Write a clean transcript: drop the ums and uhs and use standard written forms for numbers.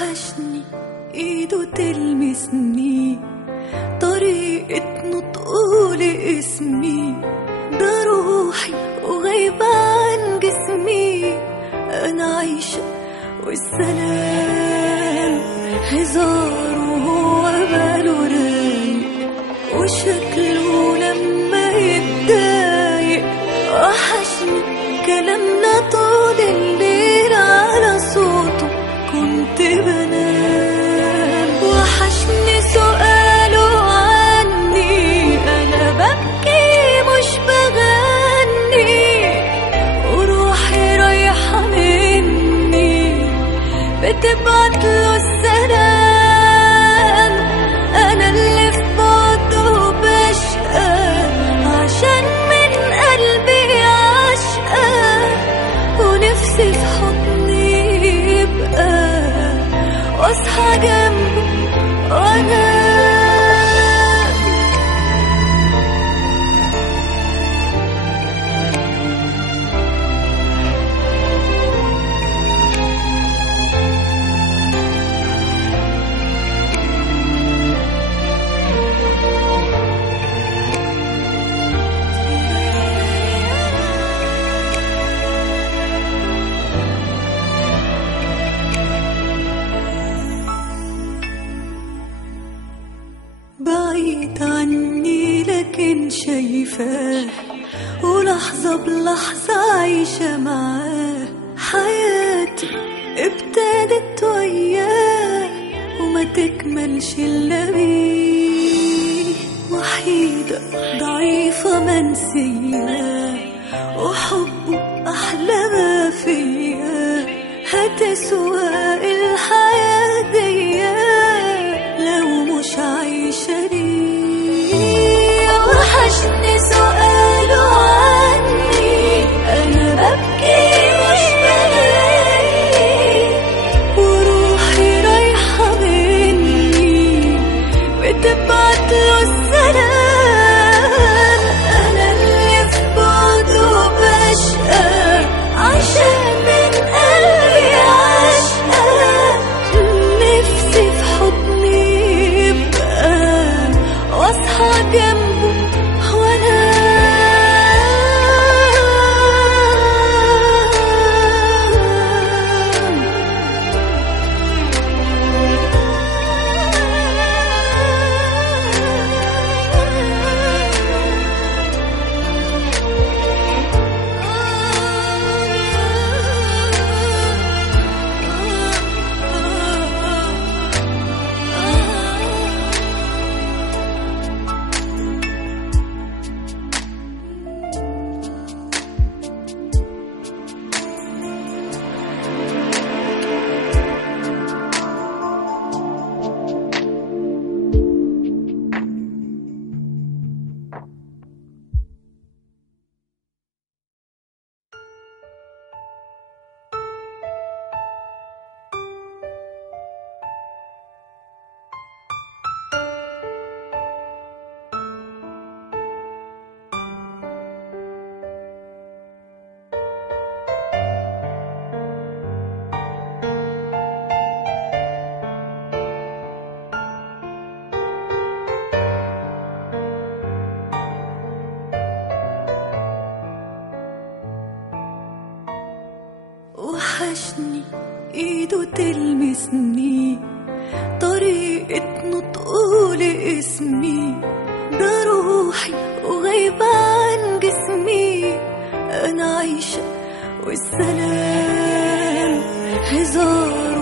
وحشني ايده تلمسني، طريقة نطقه لاسمي، ده روحي وغايبة عن جسمي. انا عايشة والسلام هزار وهو باله رايق، وشكله لما يتضايق. وحشني كلامنا طول الليل على صوته كنت بنام. وحشني سؤاله عني، انا ببكي مش بغني، وروحي رايحة مني بتبعتله السلام. انا اللي في بعده بشقى عشان من قلبي عشقى، ونفسي في حضني يبقى واصحى جنبه وانا بعيد عني لكن شايفاه، ولحظة بلحظة عايشة معاه. حياتي ابتدت وياه وما تكملش إلا بيه. وحيدة ضعيفة منسية، وحبه أحلى ما فيا. هتسوى الحياة دي لو مش عايشة ليه. وحشني سؤاله عني، أنا ببكي مش بلاقي، وروحي رايحة مني بتبعتله السلام. أنا اللي في بعده بشقى عشان من قلبي عشقى، نفسي في حضني يبقى واصحى جنبه وانا وحشني ايده تلمسني، طريقة نطقه لاسمي، ده روحي وغايبة عن جسمي. انا عايشة والسلام هزار